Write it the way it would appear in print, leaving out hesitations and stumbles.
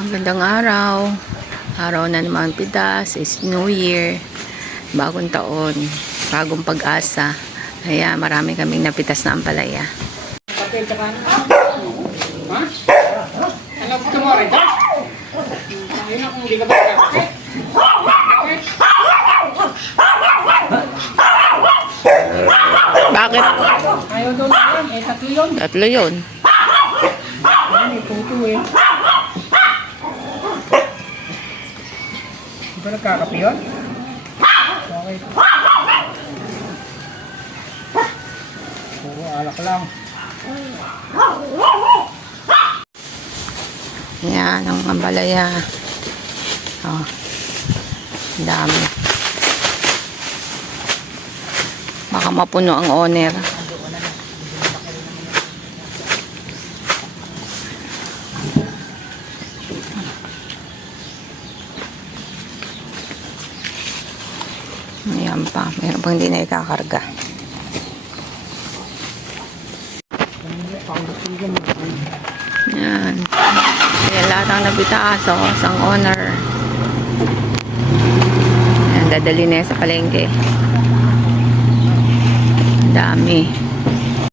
Magandang araw. Araw na naman pitas, is New Year. Bagong taon, bagong pag-asa. Kaya marami kaming napitas na ampalaya. Papel ka na. Ha? Ano gusto mo rin? Ayun ako, hindi ka ba kakakit? Bakit? Ayaw doon yun. Tatlo yun. Tatlo yun. May puto eh. Di ba nagkakape yun? Okay. Puro alak lang. Yan, ang ampalaya. Oh, dami. Baka mapuno ang owner. Ayan pa. Meron pang hindi na ikakarga. Yan. Ayan lahat ang nabitaas. Isang owner. Ayan, dadali na sa palengke. Dami.